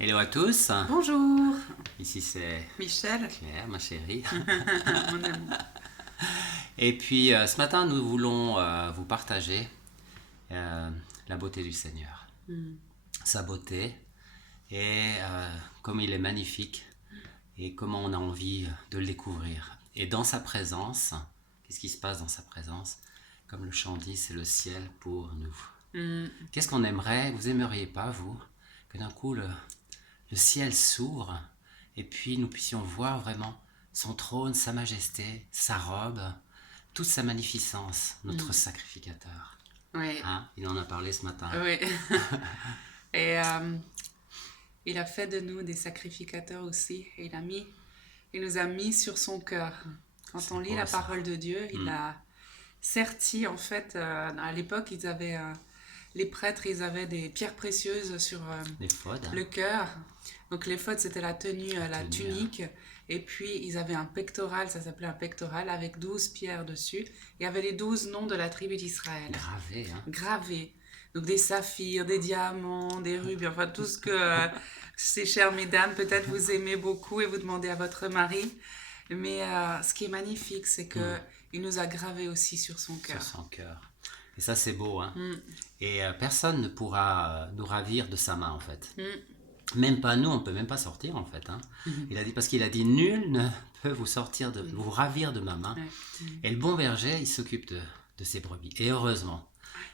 Hello à tous, Bonjour, ici c'est Michel, Claire, ma chérie. mon amour. Et puis ce matin, nous voulons vous partager euh, la beauté du Seigneur. Hmm. Sa beauté et comme il est magnifique et comment on a envie de le découvrir. Et dans sa présence, qu'est-ce qui se passe dans sa présence? Comme le chant dit, c'est le ciel pour nous. Hmm. Qu'est-ce qu'on aimerait, vous aimeriez pas, vous, que d'un coup le ciel s'ouvre et puis nous puissions voir vraiment son trône, sa majesté, sa robe, toute sa magnificence, notre Hmm. sacrificateur. Oui, Hein? Il en a parlé ce matin. oui. Et il a fait de nous des sacrificateurs aussi. Et il nous a mis sur son cœur. Quand on C'est lit beau la ça. parole de Dieu, il Mm. a serti, en fait, à l'époque, les prêtres, ils avaient des pierres précieuses sur L'éphod, hein? le cœur. Donc l'éphod, c'était la tenue, La la tenue tunique. Et puis ils avaient un pectoral, ça s'appelait un pectoral, avec 12 pierres dessus. Il y avait les 12 noms de la tribu d'Israël, gravée. Hein? gravés. Donc des saphirs, des diamants, des rubis, enfin tout ce que ces chères mesdames, peut-être vous aimez beaucoup et vous demandez à votre mari. Mais ce qui est magnifique, c'est que Mm. il nous a gravés aussi sur son Sur cœur. son cœur. Et ça c'est beau. Hein? Mm, Et personne ne pourra nous ravir de sa main en fait. mm, Même pas nous, on peut même pas sortir en fait. Hein. mm, Il a dit parce qu'il a dit nul ne peut vous sortir mm. vous ravir de ma main. Ouais, mm. Et le bon berger, il s'occupe de ses brebis. Et heureusement.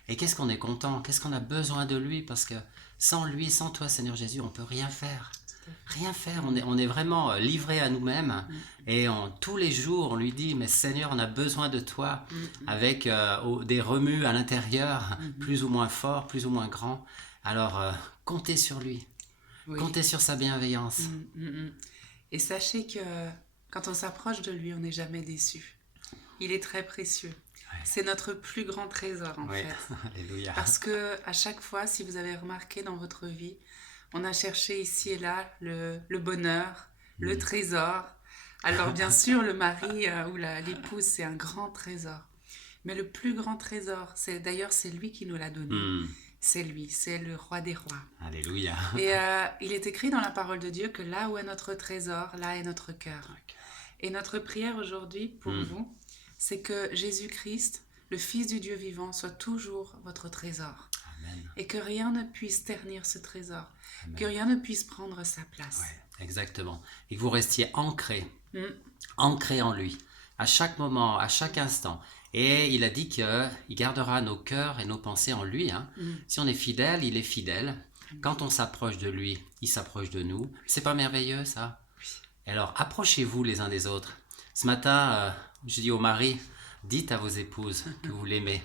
Et qu'est-ce qu'on est content, qu'est-ce qu'on a besoin de lui parce que sans lui, sans toi, Seigneur Jésus, on peut rien faire. Tout à fait. Rien faire. On est vraiment livré à nous-mêmes Mm, et tous les jours, on lui dit mais Seigneur, on a besoin de toi mm, mm, avec des remues à l'intérieur, mhm. plus ou moins forts, plus ou moins grands. Alors comptez sur lui. Oui. Comptez sur sa bienveillance. Mm, mm, mm. Et sachez que quand on s'approche de lui, on n'est jamais déçu. Il est très précieux. Ouais. C'est notre plus grand trésor en Oui, fait. alléluia. Parce que à chaque fois, si vous avez remarqué dans votre vie, on a cherché ici et là le bonheur, le trésor. Alors bien sûr, le mari ou l'épouse, c'est un grand trésor. Mais le plus grand trésor, c'est lui qui nous l'a donné. Hmm, C'est lui, c'est le roi des rois. alléluia. Et il est écrit dans la parole de Dieu que là où est notre trésor, là est notre cœur. Et notre prière aujourd'hui pour Hmm, vous, c'est que Jésus-Christ, le Fils du Dieu vivant, soit toujours votre trésor. amen. Et que rien ne puisse ternir ce trésor. Amen. Que rien ne puisse prendre sa place. Ouais, exactement. Et que vous restiez ancré, Mm. ancré en lui, à chaque moment, à chaque instant. Et il a dit qu'il gardera nos cœurs et nos pensées en lui. Hein. Mm. Si on est fidèle, il est fidèle. Quand on s'approche de lui, il s'approche de nous. C'est pas merveilleux ça? Et alors, approchez-vous les uns des autres. Ce matin, je dis au mari, dites à vos épouses que vous l'aimez.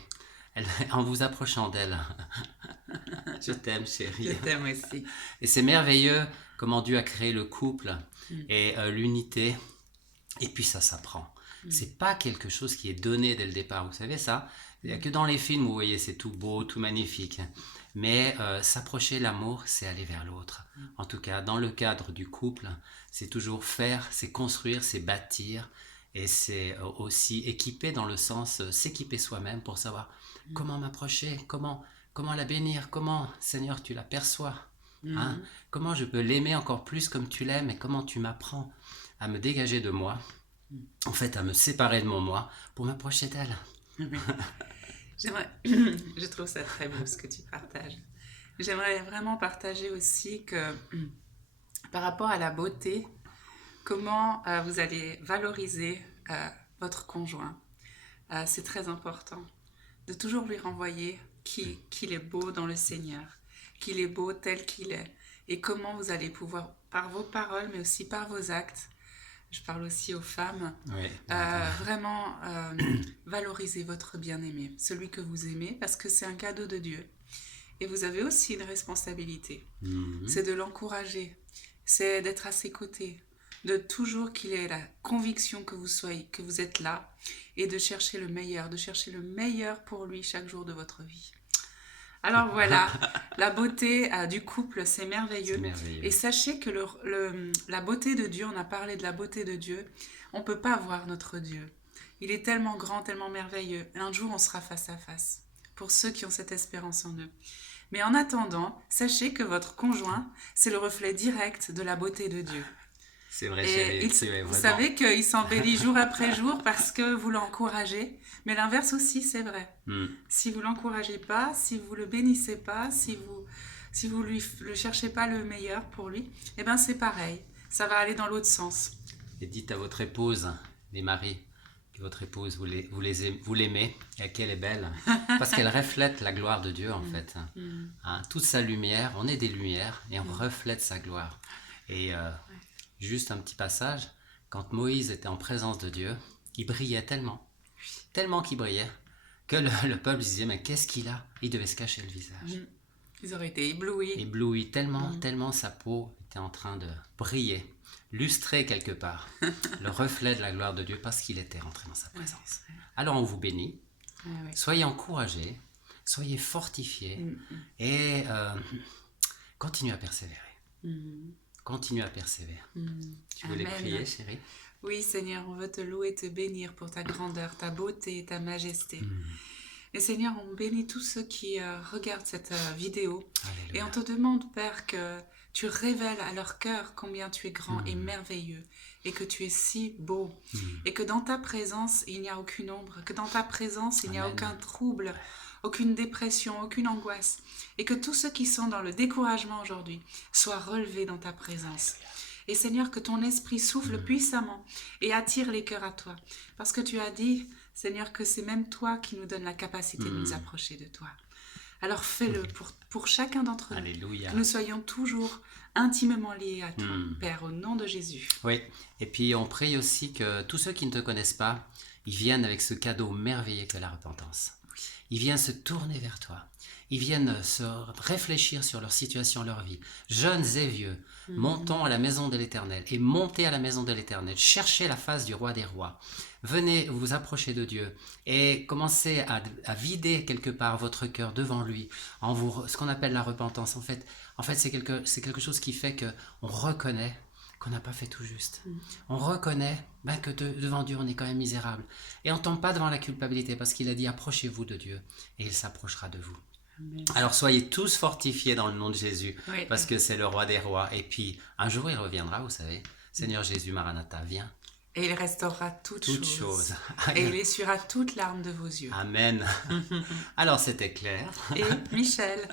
En vous approchant d'elle. Je t'aime, Je chérie. t'aime aussi. Et c'est merveilleux comment Dieu a créé le couple Mm. et l'unité. Et puis ça s'apprend. C'est pas quelque chose qui est donné dès le départ. Vous savez ça? Il n'y a que dans les films, vous voyez, c'est tout beau, tout magnifique. Mais s'approcher l'amour, c'est aller vers l'autre. En tout cas, dans le cadre du couple, c'est toujours faire, c'est construire, c'est bâtir. Et c'est aussi équiper dans le sens s'équiper soi-même pour savoir comment m'approcher, comment la bénir, comment, Seigneur, tu l'aperçois. Hein? Mm. Comment je peux l'aimer encore plus comme tu l'aimes et comment tu m'apprends à me dégager de moi, en fait à me séparer de mon moi pour m'approcher d'elle. J'aimerais, je trouve ça très beau ce que tu partages. J'aimerais vraiment partager aussi que par rapport à la beauté, comment vous allez valoriser votre conjoint. C'est très important de toujours lui renvoyer qu'il est beau dans le Seigneur, qu'il est beau tel qu'il est, et comment vous allez pouvoir, par vos paroles, mais aussi par vos actes, je parle aussi aux femmes, Oui. vraiment valoriser votre bien-aimé, celui que vous aimez, parce que c'est un cadeau de Dieu. Et vous avez aussi une responsabilité, c'est de l'encourager, c'est d'être à ses côtés, de toujours qu'il ait la conviction que vous êtes là, et de chercher le meilleur pour lui chaque jour de votre vie. Alors voilà, la beauté du couple, c'est merveilleux. C'est merveilleux. Et sachez que la beauté de Dieu, on a parlé de la beauté de Dieu, on ne peut pas voir notre Dieu. Il est tellement grand, tellement merveilleux. Un jour, on sera face à face, pour ceux qui ont cette espérance en eux. Mais en attendant, sachez que votre conjoint, c'est le reflet direct de la beauté de Dieu. C'est vrai, Et chérie. C'est vous vraiment. savez qu'il s'embellit jour après jour parce que vous l'encouragez. Mais l'inverse aussi, c'est vrai. Hmm. Si vous l'encouragez pas, si vous le bénissez pas, si vous le cherchez pas le meilleur pour lui, eh ben c'est pareil. Ça va aller dans l'autre sens. Et dites à votre épouse, les maris, que votre épouse, vous l'aimez et qu'elle est belle. Parce qu'elle reflète la gloire de Dieu, en fait. Hein, toute sa lumière, on est des lumières et on reflète sa gloire. Et juste un petit passage, quand Moïse était en présence de Dieu, il brillait tellement qu'il brillait, que le peuple disait, mais qu'est-ce qu'il a? Il devait se cacher le visage. Ils auraient été éblouis. Ébloui, tellement sa peau était en train de briller, lustrée quelque part, le reflet de la gloire de Dieu parce qu'il était rentré dans sa présence. Alors on vous bénit, soyez encouragés, soyez fortifiés et continuez à persévérer. Continuez à persévérer. Tu voulais prier, chérie? Oui, Seigneur, on veut te louer, te bénir pour ta grandeur, ta beauté, ta majesté. Et Seigneur, on bénit tous ceux qui regardent cette vidéo. Alléluia. Et on te demande, Père, que tu révèles à leur cœur combien tu es grand et merveilleux, et que tu es si beau, et que dans ta présence, il n'y a aucune ombre, que dans ta présence, il n'y a aucun trouble, aucune dépression, aucune angoisse, et que tous ceux qui sont dans le découragement aujourd'hui soient relevés dans ta présence. Et Seigneur, que ton esprit souffle puissamment et attire les cœurs à toi, parce que tu as dit, Seigneur, que c'est même toi qui nous donne la capacité de nous approcher de toi. Alors fais-le pour chacun d'entre nous. Alléluia. Que nous soyons toujours intimement liés à toi, Père, au nom de Jésus. Oui, et puis on prie aussi que tous ceux qui ne te connaissent pas, ils viennent avec ce cadeau merveilleux que la repentance. Ils viennent se tourner vers toi. Ils viennent se réfléchir sur leur situation, leur vie. Jeunes et vieux, montons à la maison de l'Éternel et montez à la maison de l'Éternel. Cherchez la face du roi des rois. Venez vous approcher de Dieu et commencez à vider quelque part votre cœur devant lui. Ce qu'on appelle la repentance, en fait c'est quelque chose qui fait qu'on reconnaît qu'on n'a pas fait tout juste. On reconnaît que devant Dieu, on est quand même misérable. Et on ne tombe pas devant la culpabilité parce qu'il a dit « Approchez-vous de Dieu et il s'approchera de vous ». Alors soyez tous fortifiés dans le nom de Jésus parce que c'est le roi des rois. Et puis un jour, il reviendra, vous savez. Seigneur Jésus, Maranatha, viens. Et il restaurera toutes choses. Amen. Et il essuiera toute larme de vos yeux. Amen. Alors c'était clair. Et Michel.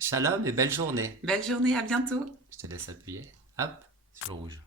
Shalom et belle journée. Belle journée, à bientôt. Je te laisse appuyer. Hop, sur le rouge.